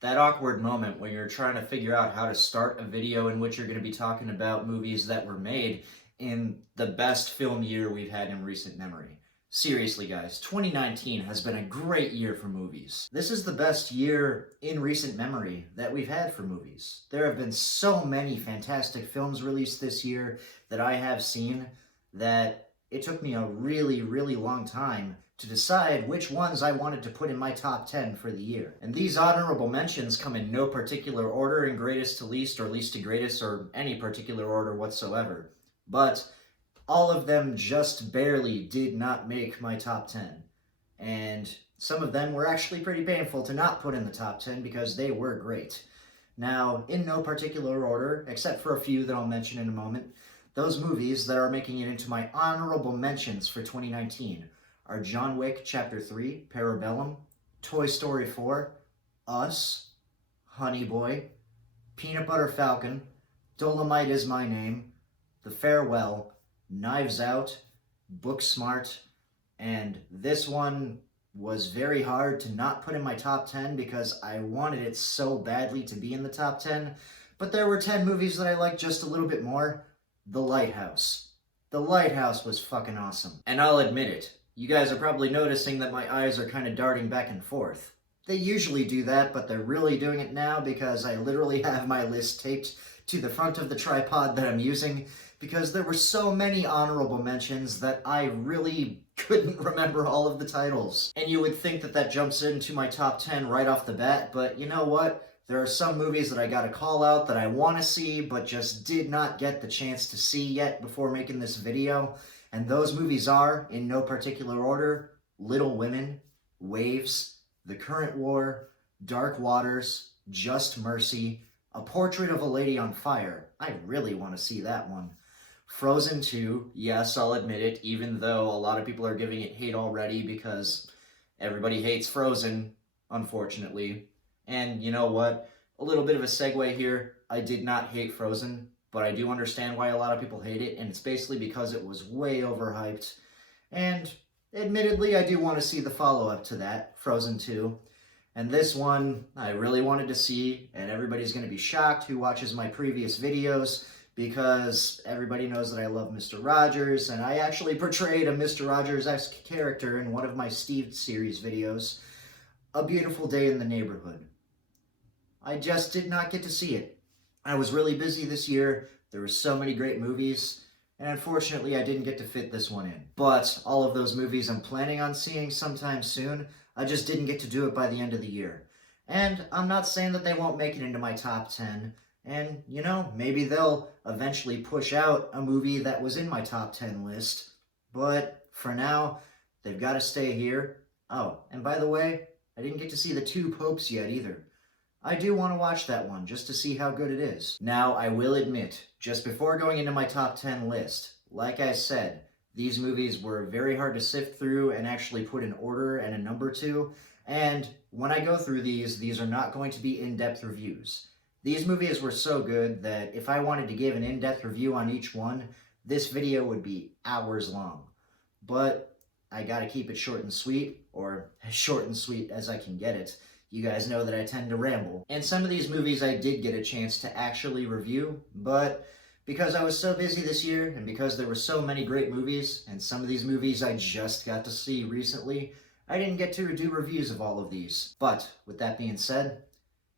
That awkward moment when you're trying to figure out how to start a video in which you're going to be talking about movies that were made in the best film year we've had in recent memory. Seriously, guys, 2019 has been a great year for movies. This is the best year in recent memory that we've had for movies. There have been so many fantastic films released this year that I have seen that it took me a really, really long time to decide which ones I wanted to put in my top 10 for the year. And these honorable mentions come in no particular order, in greatest to least, or least to greatest, or any particular order whatsoever. But all of them just barely did not make my top 10. And some of them were actually pretty painful to not put in the top 10 because they were great. Now, in no particular order, except for a few that I'll mention in a moment, those movies that are making it into my honorable mentions for 2019 are John Wick Chapter 3, Parabellum, Toy Story 4, Us, Honey Boy, Peanut Butter Falcon, Dolomite Is My Name, The Farewell, Knives Out, Booksmart, and this one was very hard to not put in my top 10 because I wanted it so badly to be in the top 10, but there were 10 movies that I liked just a little bit more. The Lighthouse. The Lighthouse was fucking awesome. And I'll admit it, you guys are probably noticing that my eyes are kind of darting back and forth. They usually do that, but they're really doing it now because I literally have my list taped to the front of the tripod that I'm using because there were so many honorable mentions that I really couldn't remember all of the titles. And you would think that that jumps into my top 10 right off the bat, but you know what? There are some movies that I gotta call out that I want to see, but just did not get the chance to see yet before making this video. And those movies are, in no particular order, Little Women, Waves, The Current War, Dark Waters, Just Mercy, A Portrait of a Lady on Fire. I really want to see that one. Frozen 2, yes, I'll admit it, even though a lot of people are giving it hate already because everybody hates Frozen, unfortunately. And you know what? A little bit of a segue here. I did not hate Frozen, but I do understand why a lot of people hate it, and it's basically because it was way overhyped. And admittedly, I do want to see the follow-up to that, Frozen 2. And this one, I really wanted to see, and everybody's going to be shocked who watches my previous videos, because everybody knows that I love Mr. Rogers, and I actually portrayed a Mr. Rogers-esque character in one of my Steve series videos, A Beautiful Day in the Neighborhood. I just did not get to see it. I was really busy this year, there were so many great movies, and unfortunately I didn't get to fit this one in. But all of those movies I'm planning on seeing sometime soon, I just didn't get to do it by the end of the year. And I'm not saying that they won't make it into my top 10, and, you know, maybe they'll eventually push out a movie that was in my top 10 list, but for now, they've got to stay here. Oh, and by the way, I didn't get to see The Two Popes yet either. I do want to watch that one, just to see how good it is. Now, I will admit, just before going into my top 10 list, like I said, these movies were very hard to sift through and actually put in order and a number to, and when I go through these are not going to be in-depth reviews. These movies were so good that if I wanted to give an in-depth review on each one, this video would be hours long. But I gotta keep it short and sweet, or as short and sweet as I can get it. You guys know that I tend to ramble. And some of these movies I did get a chance to actually review, but because I was so busy this year, and because there were so many great movies, and some of these movies I just got to see recently, I didn't get to do reviews of all of these. But with that being said,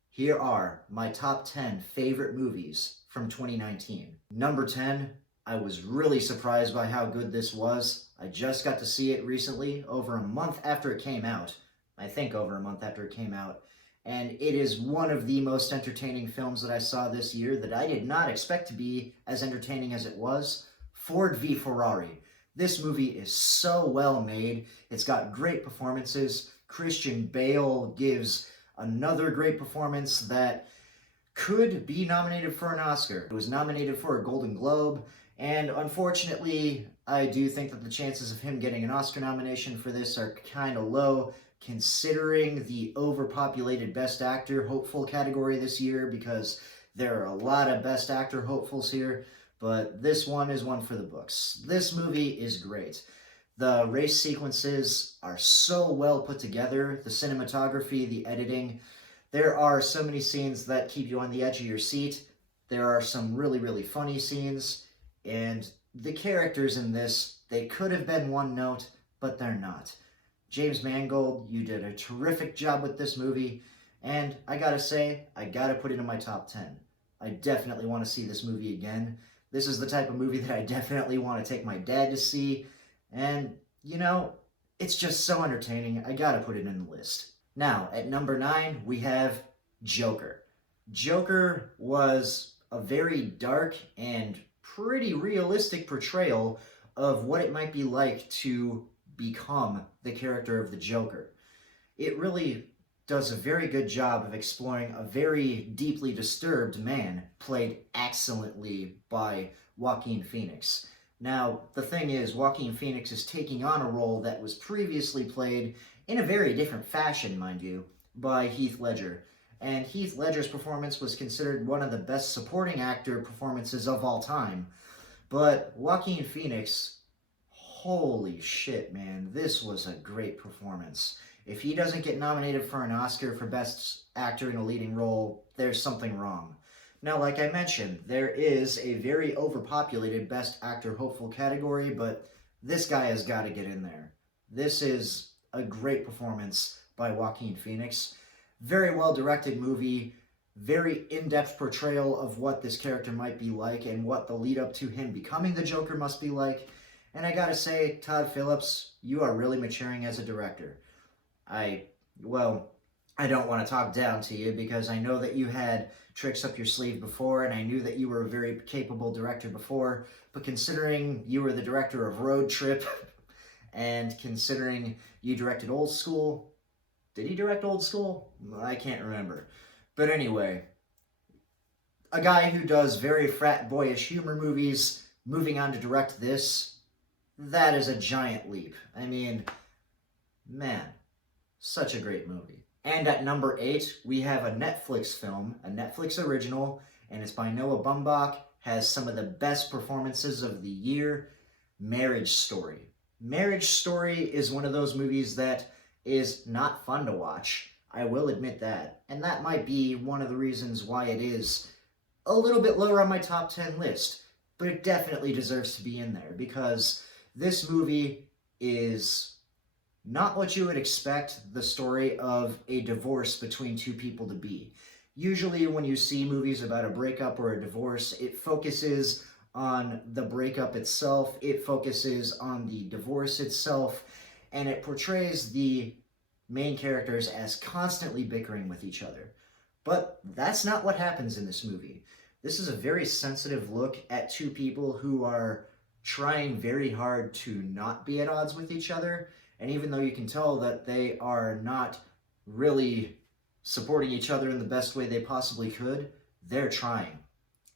here are my top 10 favorite movies from 2019. Number 10, I was really surprised by how good this was. I just got to see it recently, over a month after it came out. I think over a month after it came out. And it is one of the most entertaining films that I saw this year that I did not expect to be as entertaining as it was. Ford v Ferrari. This movie is so well made. It's got great performances. Christian Bale gives another great performance that could be nominated for an Oscar. It was nominated for a Golden Globe, and unfortunately, I do think that the chances of him getting an Oscar nomination for this are kind of low, considering the overpopulated Best Actor hopeful category this year, because there are a lot of Best Actor hopefuls here, but this one is one for the books. This movie is great. The race sequences are so well put together, the cinematography, the editing. There are so many scenes that keep you on the edge of your seat. There are some really, really funny scenes, and the characters in this, they could have been one note, but they're not. James Mangold, you did a terrific job with this movie, and I gotta say, I gotta put it in my top 10. I definitely want to see this movie again. This is the type of movie that I definitely want to take my dad to see, and, you know, it's just so entertaining, I gotta put it in the list. Now, at number 9, we have Joker. Joker was a very dark and pretty realistic portrayal of what it might be like to become the character of the Joker. It really does a very good job of exploring a very deeply disturbed man, played excellently by Joaquin Phoenix. Now, the thing is, Joaquin Phoenix is taking on a role that was previously played in a very different fashion, mind you, by Heath Ledger. And Heath Ledger's performance was considered one of the best supporting actor performances of all time. But Joaquin Phoenix, holy shit, man, this was a great performance. If he doesn't get nominated for an Oscar for Best Actor in a Leading Role, there's something wrong. Now, like I mentioned, there is a very overpopulated Best Actor hopeful category, but this guy has got to get in there. This is a great performance by Joaquin Phoenix. Very well-directed movie, very in-depth portrayal of what this character might be like and what the lead-up to him becoming the Joker must be like. And I gotta say, Todd Phillips, you are really maturing as a director. I don't want to talk down to you because I know that you had tricks up your sleeve before, and I knew that you were a very capable director before, but considering you were the director of Road Trip, and considering you directed Old School, did he direct Old School? I can't remember. But anyway, a guy who does very frat boyish humor movies, moving on to direct this, that is a giant leap. I mean, man, such a great movie. And at number 8, we have a Netflix film, a Netflix original, and it's by Noah Baumbach, has some of the best performances of the year, Marriage Story. Marriage Story is one of those movies that is not fun to watch. I will admit that. And that might be one of the reasons why it is a little bit lower on my top 10 list. But it definitely deserves to be in there because this movie is not what you would expect the story of a divorce between two people to be. Usually when you see movies about a breakup or a divorce, it focuses on the breakup itself, it focuses on the divorce itself, and it portrays the main characters as constantly bickering with each other. But that's not what happens in this movie. This is a very sensitive look at two people who are trying very hard to not be at odds with each other, and even though you can tell that they are not really supporting each other in the best way they possibly could, they're trying.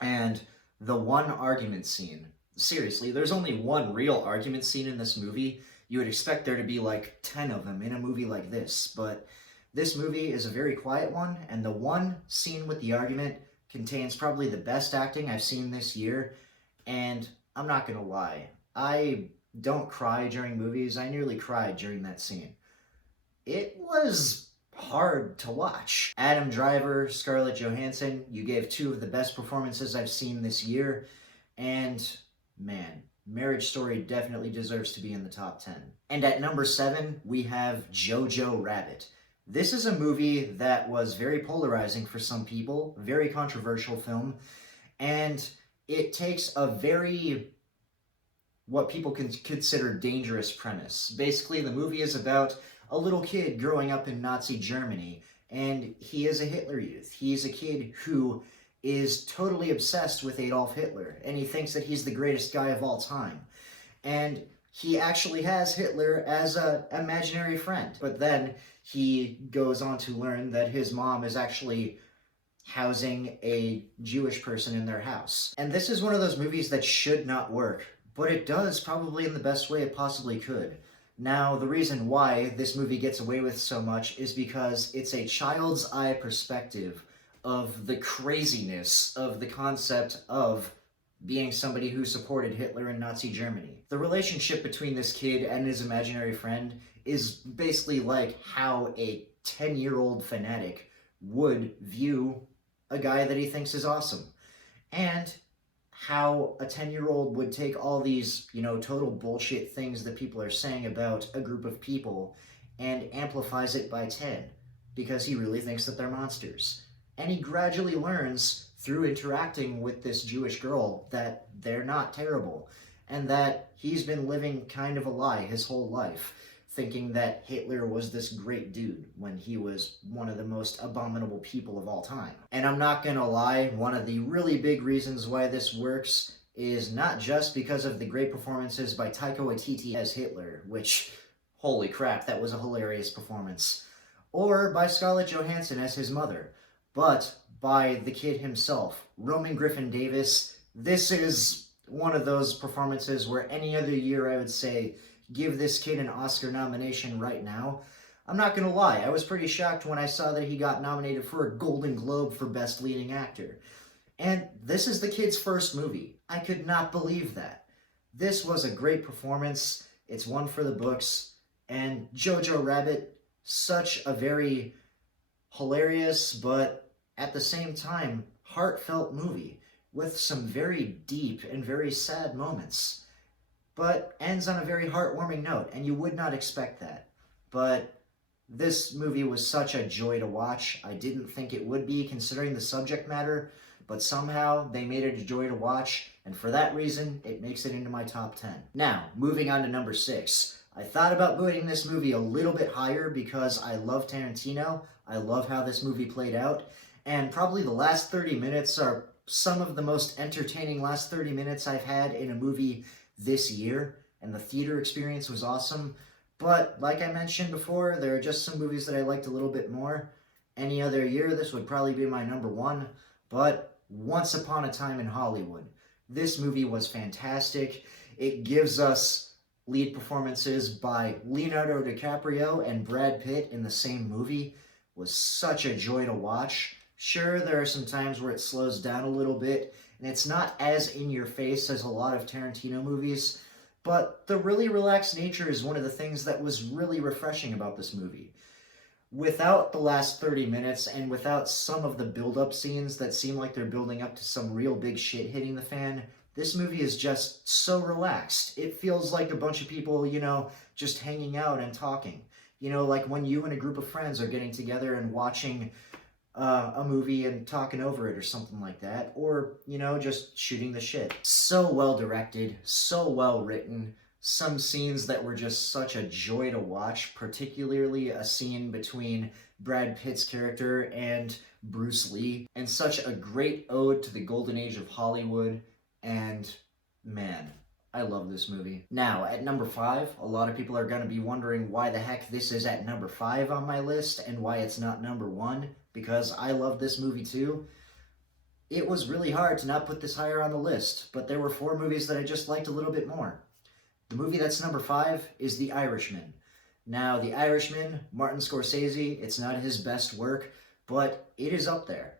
And the one argument scene, seriously, there's only one real argument scene in this movie. You would expect there to be like 10 of them in a movie like this, but this movie is a very quiet one, and the one scene with the argument contains probably the best acting I've seen this year, and I'm not gonna lie, I don't cry during movies. I nearly cried during that scene. It was hard to watch. Adam Driver, Scarlett Johansson, you gave two of the best performances I've seen this year, and man, Marriage Story definitely deserves to be in the top 10. And at number 7, we have Jojo Rabbit. This is a movie that was very polarizing for some people, very controversial film, and it takes a very, what people can consider dangerous premise. Basically, the movie is about a little kid growing up in Nazi Germany, and he is a Hitler Youth. He's a kid who is totally obsessed with Adolf Hitler, and he thinks that he's the greatest guy of all time. And he actually has Hitler as an imaginary friend. But then he goes on to learn that his mom is actually housing a Jewish person in their house. And this is one of those movies that should not work, but it does probably in the best way it possibly could. Now, the reason why this movie gets away with so much is because it's a child's eye perspective of the craziness of the concept of being somebody who supported Hitler in Nazi Germany. The relationship between this kid and his imaginary friend is basically like how a 10-year-old fanatic would view a guy that he thinks is awesome. And how a 10-year-old would take all these, total bullshit things that people are saying about a group of people and amplifies it by 10 because he really thinks that they're monsters. And he gradually learns through interacting with this Jewish girl that they're not terrible and that he's been living kind of a lie his whole life, thinking that Hitler was this great dude when he was one of the most abominable people of all time. And I'm not gonna lie, one of the really big reasons why this works is not just because of the great performances by Taika Waititi as Hitler, which, holy crap, that was a hilarious performance, or by Scarlett Johansson as his mother, but by the kid himself, Roman Griffin Davis. This is one of those performances where any other year I would say, give this kid an Oscar nomination right now. I'm not gonna lie, I was pretty shocked when I saw that he got nominated for a Golden Globe for Best Leading Actor. And this is the kid's first movie. I could not believe that. This was a great performance. It's one for the books. And Jojo Rabbit, such a very hilarious, but at the same time, heartfelt movie with some very deep and very sad moments, but ends on a very heartwarming note, and you would not expect that. But this movie was such a joy to watch. I didn't think it would be, considering the subject matter, but somehow they made it a joy to watch, and for that reason, it makes it into my top 10. Now, moving on to number 6. I thought about putting this movie a little bit higher because I love Tarantino. I love how this movie played out, and probably the last 30 minutes are some of the most entertaining last 30 minutes I've had in a movie this year, and the theater experience was awesome. But like I mentioned before, there are just some movies that I liked a little bit more. Any other year, this would probably be my number 1, but Once Upon a Time in Hollywood. This movie was fantastic. It gives us lead performances by Leonardo DiCaprio and Brad Pitt in the same movie. It was such a joy to watch. Sure, there are some times where it slows down a little bit, and it's not as in your face as a lot of Tarantino movies, but the really relaxed nature is one of the things that was really refreshing about this movie. Without the last 30 minutes and without some of the build-up scenes that seem like they're building up to some real big shit hitting the fan, this movie is just so relaxed. It feels like a bunch of people, just hanging out and talking. Like when you and a group of friends are getting together and watching a movie and talking over it or something like that, or, just shooting the shit. So well directed, so well written, some scenes that were just such a joy to watch, particularly a scene between Brad Pitt's character and Bruce Lee, and such a great ode to the golden age of Hollywood, and man, I love this movie. Now, at number 5, a lot of people are going to be wondering why the heck this is at number 5 on my list and why it's not number 1, because I love this movie too. It was really hard to not put this higher on the list, but there were 4 movies that I just liked a little bit more. The movie that's number 5 is The Irishman. Now, The Irishman, Martin Scorsese, it's not his best work, but it is up there.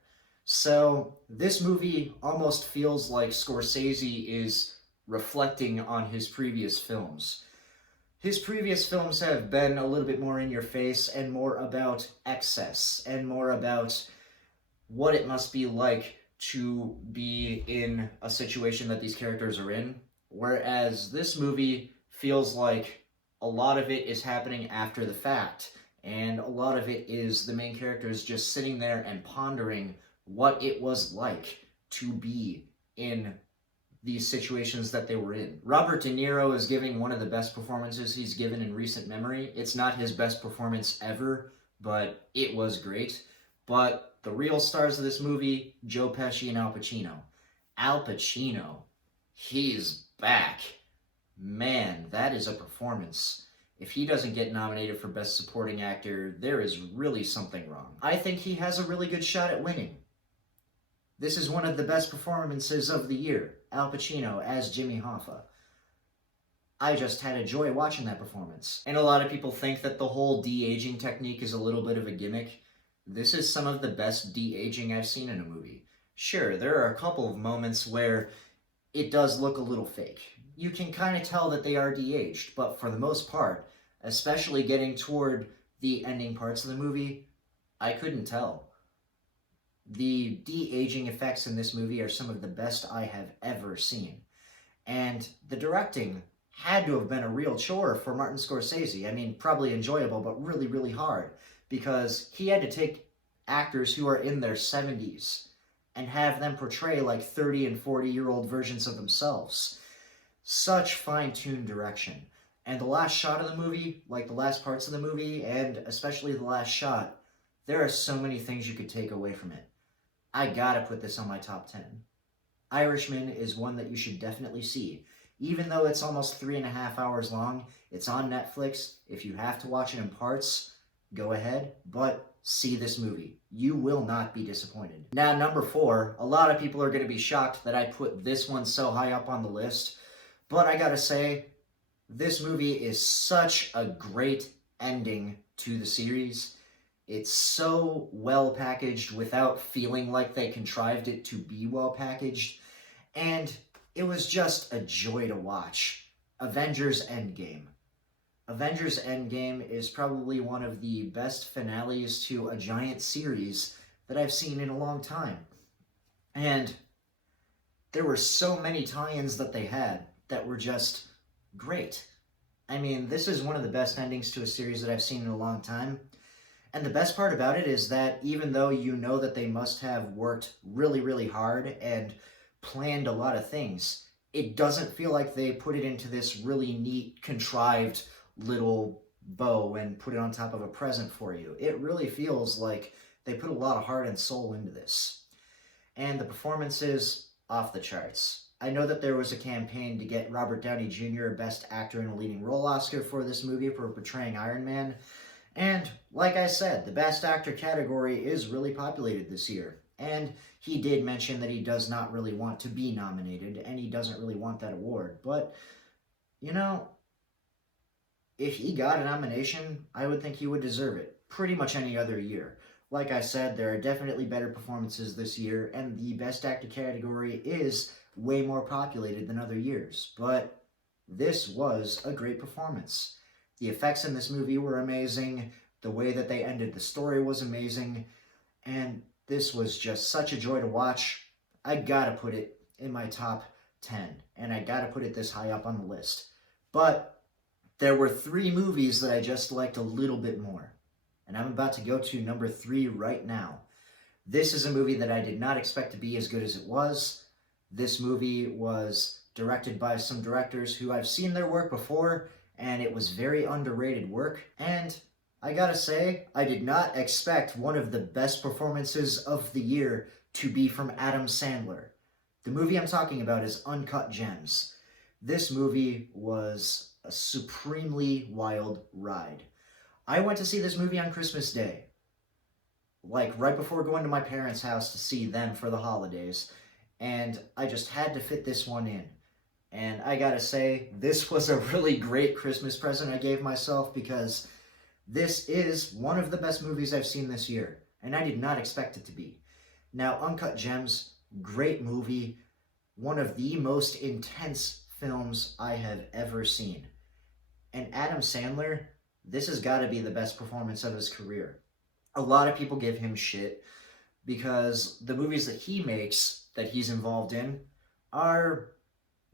So, this movie almost feels like Scorsese is reflecting on his previous films. His previous films have been a little bit more in your face and more about excess and more about what it must be like to be in a situation that these characters are in. Whereas this movie feels like a lot of it is happening after the fact, and a lot of it is the main characters just sitting there and pondering what it was like to be in these situations that they were in. Robert De Niro is giving one of the best performances he's given in recent memory. It's not his best performance ever, but it was great. But the real stars of this movie, Joe Pesci and Al Pacino. Al Pacino, he's back. Man, that is a performance. If he doesn't get nominated for Best Supporting Actor, there is really something wrong. I think he has a really good shot at winning. This is one of the best performances of the year, Al Pacino as Jimmy Hoffa. I just had a joy watching that performance. And a lot of people think that the whole de-aging technique is a little bit of a gimmick. This is some of the best de-aging I've seen in a movie. Sure, there are a couple of moments where it does look a little fake. You can kind of tell that they are de-aged, but for the most part, especially getting toward the ending parts of the movie, I couldn't tell. The de-aging effects in this movie are some of the best I have ever seen. And the directing had to have been a real chore for Martin Scorsese. I mean, probably enjoyable, but really, really hard. Because he had to take actors who are in their 70s and have them portray like 30 and 40-year-old versions of themselves. Such fine-tuned direction. And the last shot of the movie, like the last parts of the movie, and especially the last shot, there are so many things you could take away from it. I gotta put this on my top 10. Irishman is one that you should definitely see. Even though it's almost 3.5 hours long, it's on Netflix. If you have to watch it in parts, go ahead, but see this movie. You will not be disappointed. Now, number 4, a lot of people are going to be shocked that I put this one so high up on the list, but I gotta say, this movie is such a great ending to the series. It's so well packaged without feeling like they contrived it to be well packaged. And it was just a joy to watch. Avengers Endgame. Avengers Endgame is probably one of the best finales to a giant series that I've seen in a long time. And there were so many tie-ins that they had that were just great. I mean, this is one of the best endings to a series that I've seen in a long time. And the best part about it is that even though you know that they must have worked really, really hard and planned a lot of things, it doesn't feel like they put it into this really neat, contrived little bow and put it on top of a present for you. It really feels like they put a lot of heart and soul into this. And the performances, off the charts. I know that there was a campaign to get Robert Downey Jr. Best Actor in a Leading Role Oscar for this movie for portraying Iron Man. And like I said, the Best Actor category is really populated this year. And he did mention that he does not really want to be nominated, and he doesn't really want that award. But, you know, if he got a nomination, I would think he would deserve it pretty much any other year. Like I said, there are definitely better performances this year, and the Best Actor category is way more populated than other years. But this was a great performance. The effects in this movie were amazing. The way that they ended the story was amazing. And this was just such a joy to watch. I gotta put it in my top 10. And I gotta put it this high up on the list. But there were 3 movies that I just liked a little bit more. And I'm about to go to number 3 right now. This is a movie that I did not expect to be as good as it was. This movie was directed by some directors who I've seen their work before, and it was very underrated work. And I gotta say, I did not expect one of the best performances of the year to be from Adam Sandler. The movie I'm talking about is Uncut Gems. This movie was a supremely wild ride. I went to see this movie on Christmas Day, like right before going to my parents' house to see them for the holidays, and I just had to fit this one in. And I gotta say, this was a really great Christmas present I gave myself, because this is one of the best movies I've seen this year, and I did not expect it to be. Now, Uncut Gems, great movie, one of the most intense films I have ever seen. And Adam Sandler, this has got to be the best performance of his career. A lot of people give him shit because the movies that he makes, that he's involved in, are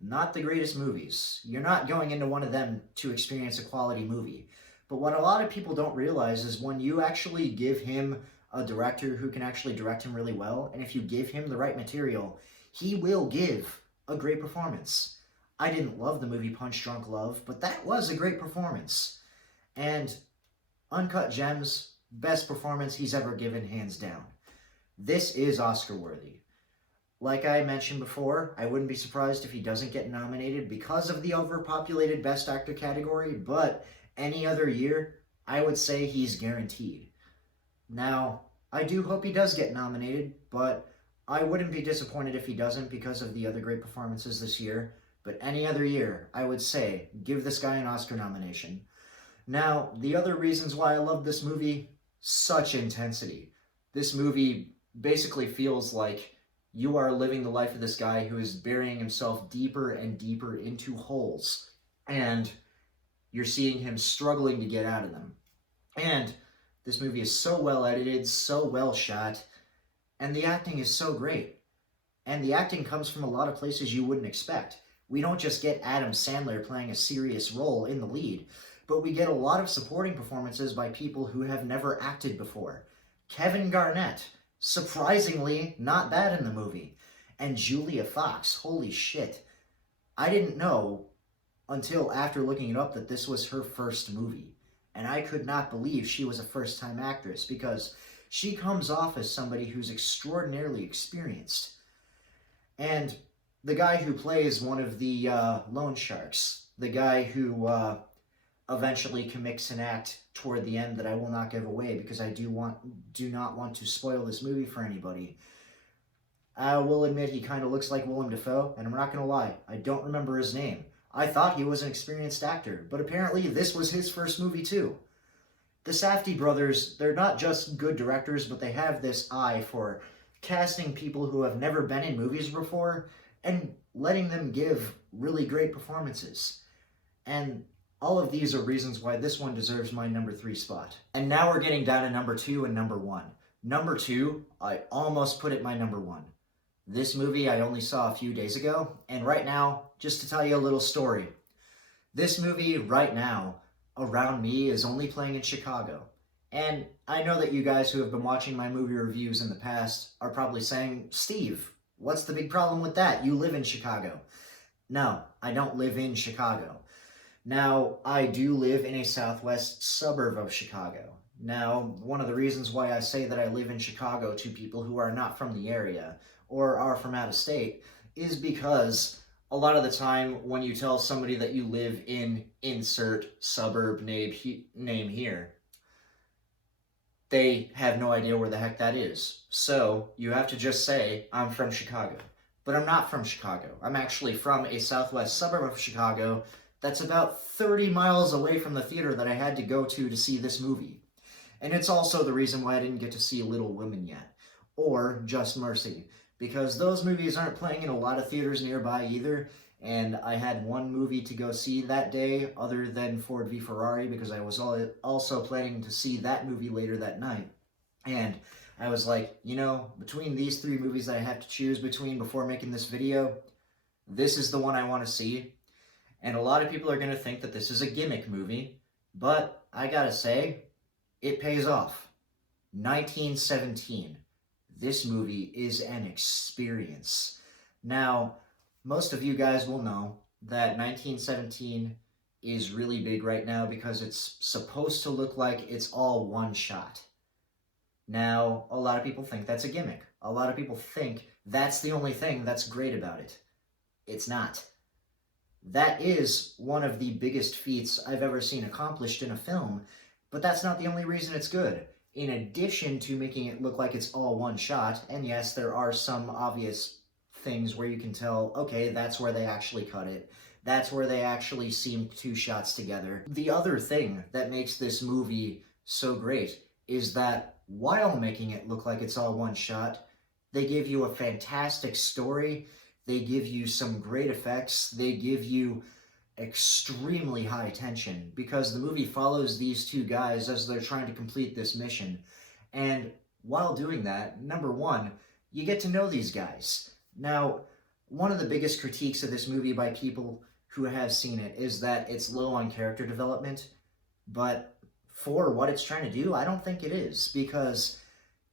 not the greatest movies. You're not going into one of them to experience a quality movie. But what a lot of people don't realize is when you actually give him a director who can actually direct him really well, and if you give him the right material, he will give a great performance. I didn't love the movie Punch Drunk Love, but that was a great performance. And Uncut Gems, best performance he's ever given, hands down. This is Oscar worthy. Like I mentioned before, I wouldn't be surprised if he doesn't get nominated because of the overpopulated Best Actor category, but any other year, I would say he's guaranteed. Now, I do hope he does get nominated, but I wouldn't be disappointed if he doesn't because of the other great performances this year. But any other year, I would say, give this guy an Oscar nomination. Now, the other reasons why I love this movie, such intensity. This movie basically feels like you are living the life of this guy who is burying himself deeper and deeper into holes. And you're seeing him struggling to get out of them. And this movie is so well edited, so well shot, And the acting is so great. And the acting comes from a lot of places you wouldn't expect. We don't just get Adam Sandler playing a serious role in the lead, but we get a lot of supporting performances by people who have never acted before. Kevin Garnett, surprisingly not bad in the movie. And Julia Fox, holy shit. I didn't know until after looking it up that this was her first movie. And I could not believe she was a first-time actress because she comes off as somebody who's extraordinarily experienced. And the guy who plays one of the loan sharks, the guy who eventually commits an act toward the end that I will not give away because I do not want to spoil this movie for anybody. I will admit he kind of looks like Willem Dafoe, and I'm not going to lie, I don't remember his name. I thought he was an experienced actor, but apparently this was his first movie too. The Safdie brothers, they're not just good directors, but they have this eye for casting people who have never been in movies before and letting them give really great performances. And all of these are reasons why this one deserves my number 3 spot. And now we're getting down to number 2 and number 1. Number 2, I almost put it my number 1. This movie I only saw a few days ago, and right now, just to tell you a little story, this movie right now, around me, is only playing in Chicago. And I know that you guys who have been watching my movie reviews in the past are probably saying, Steve, what's the big problem with that? You live in Chicago. No, I don't live in Chicago. Now, I do live in a southwest suburb of Chicago. Now, one of the reasons why I say that I live in Chicago to people who are not from the area or are from out of state is because a lot of the time when you tell somebody that you live in insert suburb name here, they have no idea where the heck that is. So you have to just say, I'm from Chicago. But I'm not from Chicago. I'm actually from a southwest suburb of Chicago that's about 30 miles away from the theater that I had to go to see this movie. And it's also the reason why I didn't get to see Little Women yet, or Just Mercy, because those movies aren't playing in a lot of theaters nearby either, and I had one movie to go see that day other than Ford v Ferrari because I was also planning to see that movie later that night. And I was like, you know, between these 3 movies that I have to choose between before making this video, this is the one I want to see. And a lot of people are going to think that this is a gimmick movie, but I gotta say, it pays off. 1917. This movie is an experience. Now, most of you guys will know that 1917 is really big right now because it's supposed to look like it's all one shot. Now, a lot of people think that's a gimmick. A lot of people think that's the only thing that's great about it. It's not. That is one of the biggest feats I've ever seen accomplished in a film, but that's not the only reason it's good. In addition to making it look like it's all one shot, and yes, there are some obvious things where you can tell, okay, that's where they actually cut it. That's where they actually seamed 2 shots together. The other thing that makes this movie so great is that while making it look like it's all one shot, they give you a fantastic story, they give you some great effects, they give you extremely high tension because the movie follows these 2 guys as they're trying to complete this mission. And while doing that, number 1, you get to know these guys. Now, one of the biggest critiques of this movie by people who have seen it is that it's low on character development, but for what it's trying to do, I don't think it is, because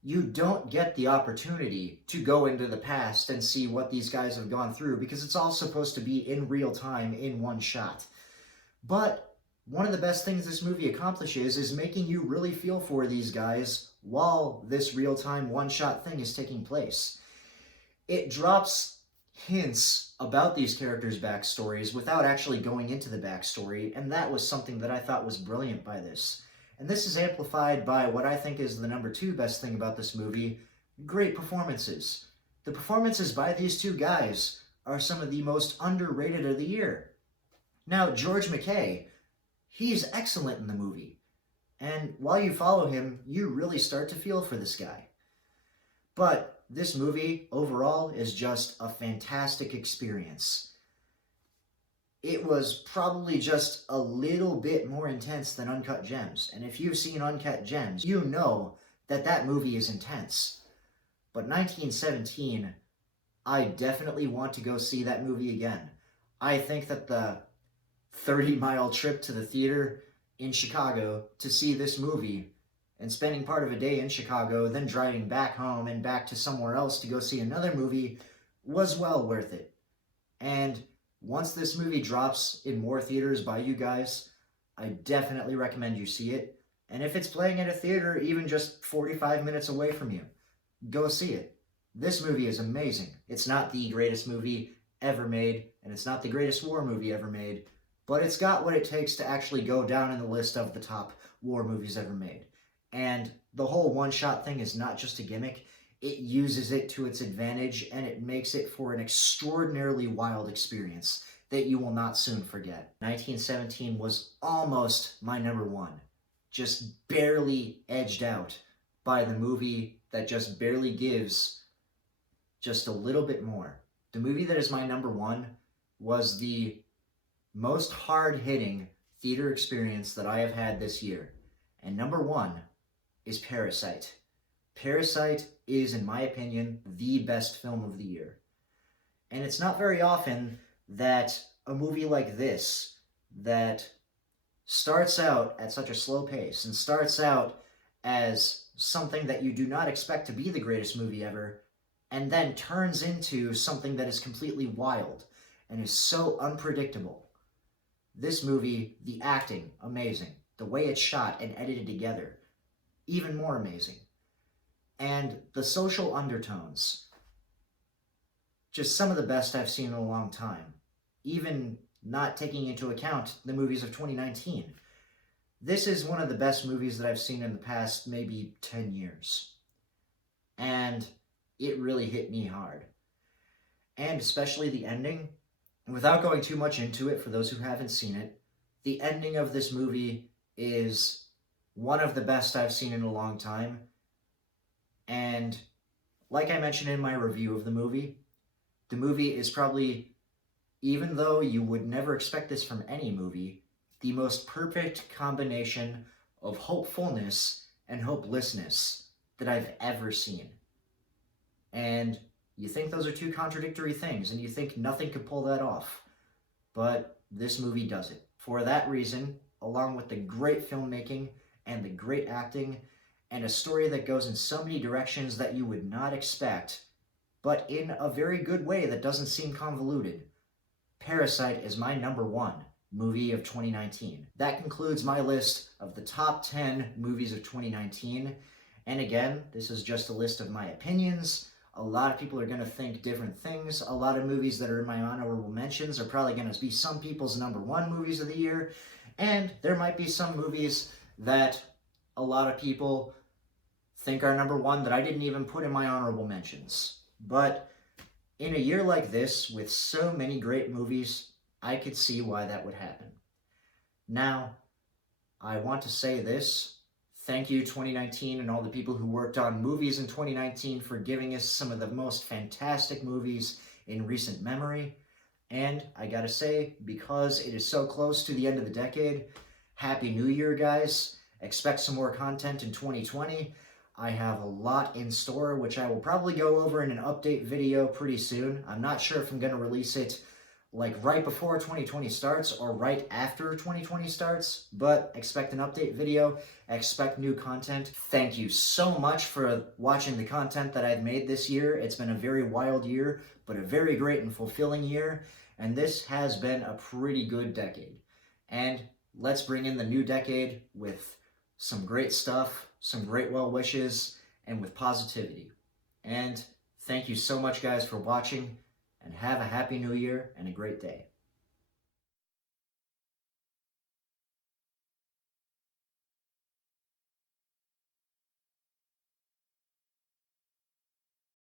you don't get the opportunity to go into the past and see what these guys have gone through because it's all supposed to be in real time in one shot. But one of the best things this movie accomplishes is making you really feel for these guys while this real-time one-shot thing is taking place. It drops hints about these characters' backstories without actually going into the backstory, and that was something that I thought was brilliant by this. And this is amplified by what I think is the number 2 best thing about this movie, great performances. The performances by these 2 guys are some of the most underrated of the year. Now, George McKay, he's excellent in the movie. And while you follow him, you really start to feel for this guy. But this movie, overall, is just a fantastic experience. It was probably just a little bit more intense than Uncut Gems. And if you've seen Uncut Gems, you know that that movie is intense. But 1917, I definitely want to go see that movie again. I think that the 30-mile trip to the theater in Chicago to see this movie and spending part of a day in Chicago, then driving back home and back to somewhere else to go see another movie was well worth it. And once this movie drops in more theaters by you guys, I definitely recommend you see it. And if it's playing at a theater even just 45 minutes away from you, go see it. This movie is amazing. It's not the greatest movie ever made, and it's not the greatest war movie ever made, but it's got what it takes to actually go down in the list of the top war movies ever made. And the whole one-shot thing is not just a gimmick. It uses it to its advantage, and it makes it for an extraordinarily wild experience that you will not soon forget. 1917 was almost my number one, just barely edged out by the movie that just barely gives just a little bit more. The movie that is my number one was the most hard-hitting theater experience that I have had this year. And number one is Parasite. Parasite is, in my opinion, the best film of the year. And it's not very often that a movie like this, that starts out at such a slow pace and starts out as something that you do not expect to be the greatest movie ever, and then turns into something that is completely wild and is so unpredictable. This movie, the acting, amazing. The way it's shot and edited together, even more amazing. And the social undertones, just some of the best I've seen in a long time, even not taking into account the movies of 2019. This is one of the best movies that I've seen in the past maybe 10 years. And it really hit me hard. And especially the ending. And without going too much into it, for those who haven't seen it, the ending of this movie is one of the best I've seen in a long time. And like I mentioned in my review of the movie is probably, even though you would never expect this from any movie, the most perfect combination of hopefulness and hopelessness that I've ever seen. And you think those are two contradictory things, and you think nothing could pull that off. But this movie does it. For that reason, along with the great filmmaking and the great acting, and a story that goes in so many directions that you would not expect, but in a very good way that doesn't seem convoluted, Parasite is my number one movie of 2019. That concludes my list of the top 10 movies of 2019. And again, this is just a list of my opinions. A lot of people are going to think different things. A lot of movies that are in my honorable mentions are probably going to be some people's number one movies of the year. And there might be some movies that a lot of people think are number one that I didn't even put in my honorable mentions. But in a year like this, with so many great movies, I could see why that would happen. Now, I want to say this. Thank you, 2019, and all the people who worked on movies in 2019 for giving us some of the most fantastic movies in recent memory. And I gotta say, because it is so close to the end of the decade, Happy New Year, guys. Expect some more content in 2020. I have a lot in store, which I will probably go over in an update video pretty soon. I'm not sure if I'm going to release it like right before 2020 starts or right after 2020 starts, but expect an update video, expect new content. Thank you so much for watching the content that I've made this year. It's been a very wild year, but a very great and fulfilling year, and this has been a pretty good decade. And let's bring in the new decade with some great stuff, some great well wishes, and with positivity. And thank you so much, guys, for watching, and have a happy new year and a great day.